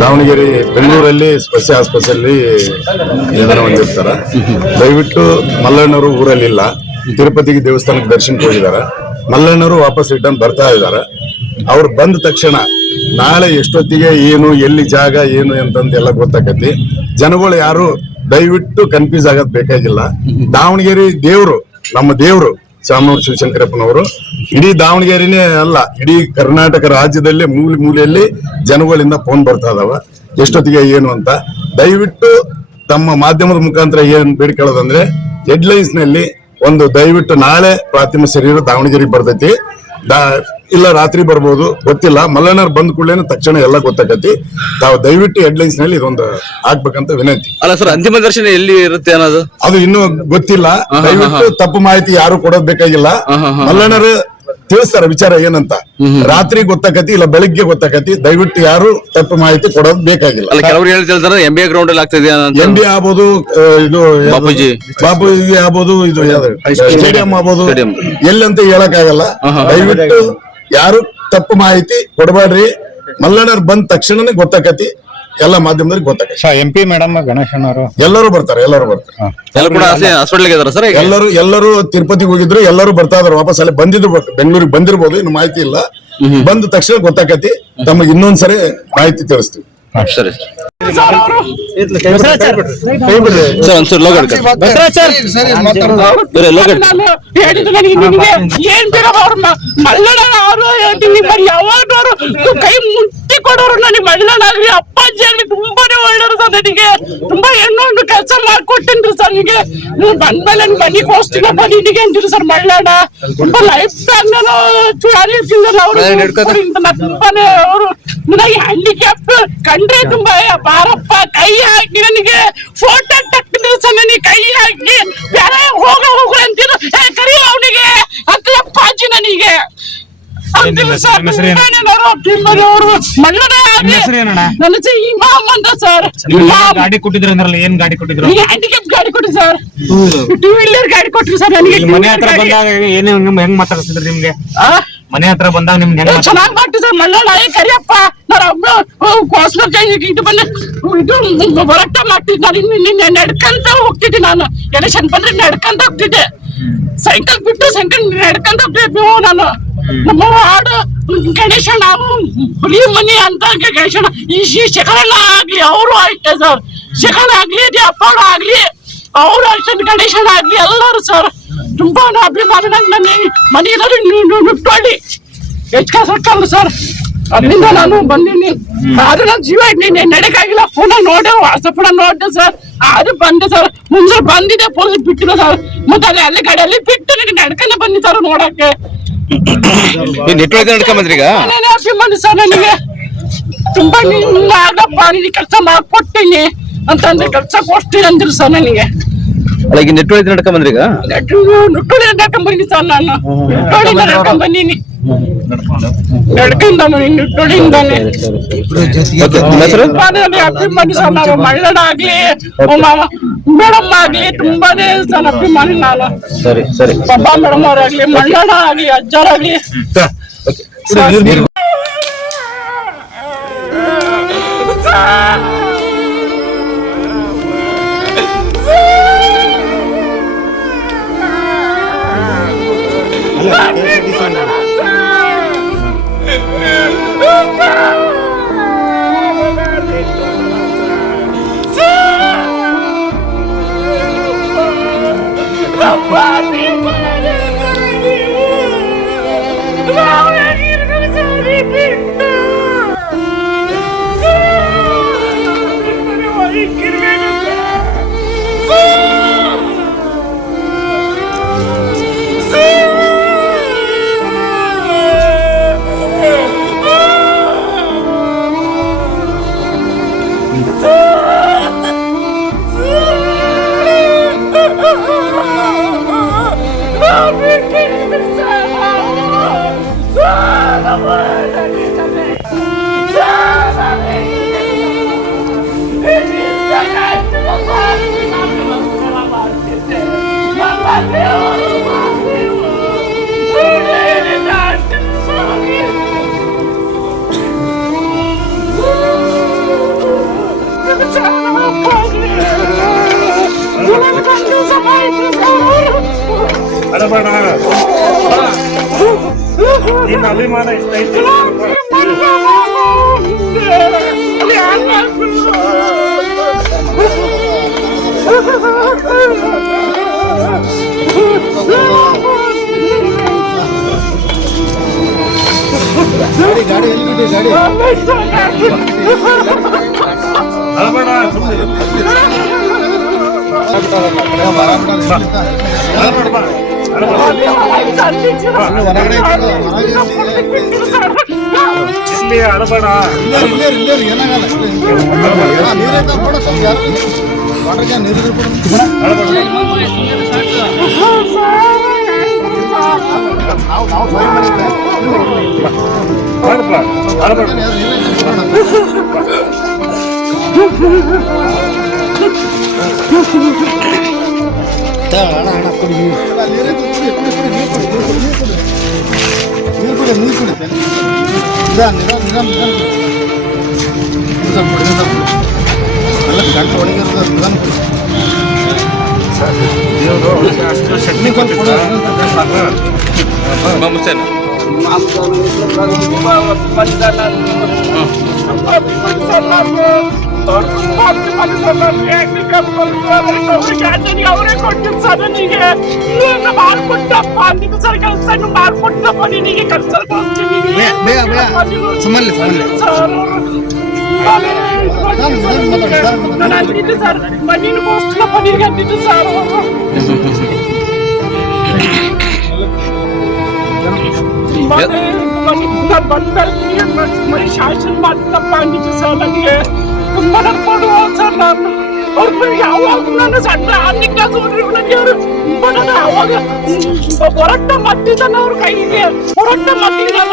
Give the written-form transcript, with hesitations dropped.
ದಾವಣಗೆರೆ ಬೆಂಗಳೂರಲ್ಲಿ ಸ್ಪರ್ಶ ಆಸ್ಪತ್ರೆಯಲ್ಲಿ ನಿಧನ ಹೊಂದಿರ್ತಾರ. ದಯವಿಟ್ಟು ಮಲ್ಲಣ್ಣವರು ಊರಲ್ಲಿಲ್ಲ, ತಿರುಪತಿಗೆ ದೇವಸ್ಥಾನಕ್ಕೆ ದರ್ಶನಕ್ಕೆ ಹೋಗಿದಾರ. ಮಲ್ಲಣ್ಣವರು ವಾಪಸ್ ರಿಟರ್ನ್ ಬರ್ತಾ ಇದಾರ. ಅವ್ರು ಬಂದ ತಕ್ಷಣ ನಾಳೆ ಎಷ್ಟೊತ್ತಿಗೆ ಏನು, ಎಲ್ಲಿ ಜಾಗ ಏನು ಅಂತಂದೆಲ್ಲ ಗೊತ್ತಾಕತಿ. ಜನಗಳು ಯಾರು ದಯವಿಟ್ಟು ಕನ್ಫ್ಯೂಸ್ ಆಗೋದ್ ಬೇಕಾಗಿಲ್ಲ. ದಾವಣಗೆರೆ ದೇವ್ರು, ನಮ್ಮ ದೇವ್ರು ಚಾಮನೂರು ಶಿವಶಂಕರಪ್ಪನವರು ಇಡೀ ದಾವಣಗೆರೆನೇ ಅಲ್ಲ, ಇಡೀ ಕರ್ನಾಟಕ ರಾಜ್ಯದಲ್ಲೇ ಮೂಲೆ ಮೂಲೆಯಲ್ಲಿ ಜನಗಳಿಂದ ಫೋನ್ ಬರ್ತಾ ಇದಾವ ಎಷ್ಟೊತ್ತಿಗೆ ಏನು ಅಂತ. ದಯವಿಟ್ಟು ತಮ್ಮ ಮಾಧ್ಯಮದ ಮುಖಾಂತರ ಏನ್ ಬೇಡಿಕೊಳ್ಳೋದಂದ್ರೆ, ಹೆಡ್ಲೈನ್ಸ್ ನಲ್ಲಿ ಒಂದು ದಯವಿಟ್ಟು ನಾಳೆ ಪಾರ್ಥಿವ ಶರೀರ ದಾವಣಗೆರೆಗೆ ಬರ್ತೈತಿ, ಇಲ್ಲ ರಾತ್ರಿ ಬರ್ಬೋದು, ಗೊತ್ತಿಲ್ಲ. ಮಲ್ಲಣ್ಣರ್ ಬಂದ ಕೂಡಲೇ ತಕ್ಷಣ ಎಲ್ಲ ಗೊತ್ತಾಗತಿ. ತಾವು ದಯವಿಟ್ಟು ಹೆಡ್ಲೈನ್ಸ್ ನಲ್ಲಿ ಇದೊಂದು ಹಾಕ್ಬೇಕಂತ ವಿನಂತಿ. ಅಲ್ಲ ಸರ್, ಅಂತಿಮ ದರ್ಶನ ಎಲ್ಲಿ ಇರುತ್ತೆ ಅನ್ನೋದು ಅದು ಇನ್ನೂ ಗೊತ್ತಿಲ್ಲ. ದಯವಿಟ್ಟು ತಪ್ಪು ಮಾಹಿತಿ ಯಾರು ಕೊಡೋದ್ ಬೇಕಾಗಿಲ್ಲ. ಮಲ್ಲಣ್ಣರು ತಿಳಿಸ್ತಾರ ವಿಚಾರ ಏನಂತ. ರಾತ್ರಿ ಗೊತ್ತಾಕತಿ, ಇಲ್ಲ ಬೆಳಿಗ್ಗೆ ಗೊತ್ತಾಕತಿ. ದಯವಿಟ್ಟು ಯಾರು ತಪ್ಪು ಮಾಹಿತಿ ಕೊಡೋದ್ ಬೇಕಾಗಿಲ್ಲ. ಕೆಲವರು ಹೇಳ್ತಾರೆ MBA ಗ್ರೌಂಡ್ ಅಲ್ಲಿ ಆಗ್ತದೆ, MBA ಆಗ್ಬೋದು, ಇದು ಬಾಪೂಜಿ ಆಗ್ಬೋದು, ಇದು ಸ್ಟೇಡಿಯಂ ಆಗ್ಬೋದು, ಎಲ್ಲಂತ ಹೇಳಕ್ ಆಗಲ್ಲ. ದಯವಿಟ್ಟು ಯಾರು ತಪ್ಪು ಮಾಹಿತಿ ಕೊಡಬೇಡ್ರಿ. ಮಲ್ಲಣ್ಣರ್ ಬಂದ ತಕ್ಷಣನೇ ಗೊತ್ತಾಕತಿ, ಎಲ್ಲ ಮಾಧ್ಯಮದವ್ರಿಗೆ ಗೊತ್ತಾಗತ್ತೆ. MP ಮೇಡಮ್, ಗಣೇಶನ್ ಅವರು ಎಲ್ಲರೂ ಬರ್ತಾರೆ. ಎಲ್ಲರೂ ತಿರುಪತಿಗೆ ಹೋಗಿದ್ರು, ಎಲ್ಲರೂ ಬರ್ತಾ ಇದಾರೆ. ವಾಪಸ್ ಅಲ್ಲಿ ಬಂದಿದ್ರು, ಬೆಂಗಳೂರಿಗೆ ಬಂದಿರ್ಬೋದು, ಇನ್ನು ಮಾಹಿತಿ ಇಲ್ಲ. ಬಂದ ತಕ್ಷಣ ಗೊತ್ತಾಕತಿ. ತಮಗೆ ಇನ್ನೊಂದ್ಸರಿ ಮಾಹಿತಿ ತಿಳಿಸ್ತೀವಿ. ಸರಿ ಕೈ ಮುಟ್ಟಿ ಕೊಡೋರು ನನಗೆ. ಮಳ್ಳನಾಗ್ಲಿ ಅಪ್ಪಾಜಿ ಆಗ್ಲಿ ತುಂಬಾನೇ ಒಳ್ಳೆಯವರು ಸರ್. ನನಗೆ ತುಂಬಾ ಹೆಣ್ಣು ಕೆಲಸ ಮಾಡ್ಕೊಟ್ಟೇನ್ರಿ ಸರ್. ನಿಮಗೆ ನೀವು ಬಂದ್ಮೇಲೆ ನನ್ ಬನ್ನಿ ಕೋಸ್ಟಿನಪ್ಪ ನಿನಗೆ ಅಂತೀರಿ ಸರ್. ಮಳ್ಳಣ್ಣ ತುಂಬಾ ಲೈಫ್ ಟೈಮ್ ನಾನು ತುಂಬಾನೇ ಅವರು ನನಗೆ ಹ್ಯಾಂಡಿಕ್ಯಾಪ್ ಕಂಡ್ರೆ ತುಂಬಾ ಬಾರಪ್ಪ ಕೈ ಹಾಕಿ ನನಗೆ ಫೋಟೋ ತಕ್ತಿದ್ರು ಸರ್. ನನಗೆ ಕೈ ಹಾಕಿ ಬೇರೆ ಹೋಗು ಅಂತಿದ್ರು. ಕರಿ ಅವನಿಗೆ ಅಂತ ಅಪ್ಪಾಜಿ ನನಗೆ ಗಾಡಿ ಕೊಟ್ಟಿದ್ರು ಅಂದ್ರಲ್ಲ, ಏನ್ ಗಾಡಿ ಕೊಟ್ಟಿದ್ರು? ಹ್ಯಾಂಡಿಕ್ಯಾಪ್ ಗಾಡಿ ಕೊಟ್ರಿ ಸರ್. 2 ವೀಲರ್ ಗಾಡಿ ಕೊಟ್ರಿ ಸರ್. ನನಗೆ ಮನೆ ಹತ್ರ ಬಂದಾಗ ಏನ್ ಹೆಂಗ್ ಮಾತಾಡ್ತಿದ್ರು ನಿಮ್ಗೆ? ಮನೆ ಹತ್ರ ಬಂದಾಗ ನಿಮ್ಗೆ ಚೆನ್ನಾಗ್ ಮಾಡ್ತೀವಿ ಸರ್. ಮಲ್ಲಣ್ಣ ಕರಿಯಪ್ಪ, ಇದು ಬಂದು ಇದು ಹೊರಟ ಮಾಡ್ತಿದ್ದೆ. ನಾನು ನಡ್ಕಂತ ಹೋಗ್ತಿದ್ದೆ. ನಾನು ಎಲೆಕ್ಷನ್ ಬಂದ್ರೆ ನಡ್ಕಂತ ಹೋಗ್ತಿದ್ದೆ. ಸೈಕಲ್ ಬಿಟ್ಟು ಸೈಕಲ್ ನಡ್ಕಂತ ಹೋಗ್ತಿದ್ದೆ ನಾನು. ನಮ್ಮ ಹಾಡು ಗಣೇಶಣ್ಣ ಹುಲಿ ಮನಿ ಅಂತ ಗಣೇಶಣ್ಣ ಈ ಶೇಖರಣ್ಣ ಆಗ್ಲಿ ಅವರು ಅಷ್ಟೇ ಸರ್. ಶೇಖರಣ್ಣ ಆಗ್ಲಿ, ಅಪ್ಪಣ್ಣ ಆಗ್ಲಿ, ಅವರು ಅಷ್ಟೇ, ಗಣೇಶಣ್ಣ ಆಗ್ಲಿ, ಎಲ್ಲರೂ ಸರ್ ತುಂಬಾ ಅಭಿಮಾನ. ನನ್ನ ಮನೆಯಲ್ಲಿ ನುಟ್ಟೊಳ್ಳಿ ಹೆಚ್ಚು ಸರ್. ಅಲ್ಲಿಂದ ನಾನು ಬಂದೀನಿ. ಆದ್ರೆ ನನ್ನ ಜೀವ ನಡೆಕಾಗಿಲ್ಲ. ಪುನಃ ನೋಡೆ, ವಾಟ್ಸಪ್ ನೋಡ್ದೆ ಸರ್. ಅದು ಬಂದೆ ಸರ್. ಮುಂದೆ ಬಂದಿದೆ, ಪೊಲೀಸ್ ಬಿಟ್ಟಿಲ್ಲ ಸರ್. ಮತ್ತೆ ಅಲ್ಲಿ ಗಾಡಿಯಲ್ಲಿ ಬಿಟ್ಟು ನನಗೆ ನಡ್ಕೊಂಡೆ ಬಂದಿ ಸರ್ ನೋಡಕ್ಕೆ. ಅಭಿಮಾನಿ ಸರ್. ನನಗೆ ತುಂಬಾ ಆಗಪ್ಪ ನಿನಗೆ ಕೆಲಸ ಮಾಡ್ಕೊಡ್ತೀನಿ ಅಂತಂದ್ರೆ ಕೆಲಸ ಕೊಡ್ತೀನಿ ಅಂದ್ರಿ ಸರ್. ನನಗೆ ನೆಟ್ವರ್ಕ್ ನಡ್ಕೊಂಡ್ ಬಂದ್ರಿ? ನುಟ್ಟೋಳಿ ನಡ್ಕೊಂಡ್ ಬಂದಿನಿ ಸರ್. ನಾನು ನುಟ್ಟೋಳಿ ನಡ್ಕೊಂಡ್ ಬಂದೀನಿ. ನುಟ್ಟೋಳಿಯಿಂದಾನೆ ಅಭಿಮಾನಿ ಸರ್. ನಾವು ಮಳ್ಳಣ್ಣ ಆಗ್ಲಿ, ಮೇಡಮ್ ಆಗ್ಲಿ ತುಂಬಾನೇ ಸರ್ ಅಭಿಮಾನಿ ನಾನು. ಪಬ್ಬಾ ಮೇಡಮ್ ಅವ್ರಾಗ್ಲಿ, ಮಳ್ಳಣ್ಣ ಆಗ್ಲಿ, ಅಜ್ಜಾರಾಗ್ಲಿ. ಅಡಬೇಡ ನಿನ್ನ ಅಭಿಮಾನ ಇಷ್ಟ ಐತಿ ಗಾಡಿ ಎಲ್ಲಿ ಬಿಟ್ಟು ಗಾಡಿ ಅಡಬೇಡ ಹೊರಗಡೆ ಇಲ್ಲಿ ಅಡಬೇಡ ಏನಾಗಲ್ಲ ನೀರೇ ತಗೊಂಡ ಸ್ವಲ್ಪ ಜಾಸ್ತಿ ವಾಟರ್ ಕ್ಯಾನ್ ನೀರು ನಾವು ಸ್ವಯಂ ಅಣ್ಣ ಕುಡಿ ನೀರೇ ಕುಡಿ ನೀರು ಕುಡಿ ನಿಧಾನ ಎಲ್ಲ ಗಂಟು ಒಳಗಿರ್ತದೆ ನಿಧಾನ ಕುಡಿ ಅಷ್ಟು ಶಕ್ತಿ ಕೊಟ್ಟಿದ್ದ ಮುಸ್ತೇನೆ ಅವರೇ ಕೊಟ್ಟಿದ್ದು ಸರ್ ನನಗೆ ಮಾಡ್ಕೊಟ್ಟಪ್ಪ ಅಂದಿದ್ದು ಸರ್ ಕೆಲಸ ಮಾಡ್ಕೊಟ್ಟಪ್ಪ ನಿನಗೆ ಕೆಲಸ ನಾನು ಅಂದಿದ್ದು ಸರ್ ಮಣ್ಣಿನ ಗೋಸ್ಕರಪ್ಪ ನಿನಗೆ ಅಂದಿದ್ದು ಸರ್ ಮನೆ ಶಾಸನ ಮಾಡ್ತಪ್ಪ ಅಂದಿದ್ದು ಸರ್ ನನಗೆ ತುಂಬಾ ನಡ್ಕೊಂಡು ಸರ್ ನಾನು ಅವ್ರ ಯಾವಾಗ ನಾನು ಸಣ್ಣ 6ನೇ ಕ್ಲಾಸ್ ಓದಿದ್ರು ನನಗೆ ಅವರು ನಾನು ಅವಾಗ ಹೋರಾಟ ಮಾಡ್ತಿದ್ದಾನೆ ಅವ್ರ ಕೈಗೆ ಹೋರಾಟ ಮಾಡ್ತಿದ್ದಾನ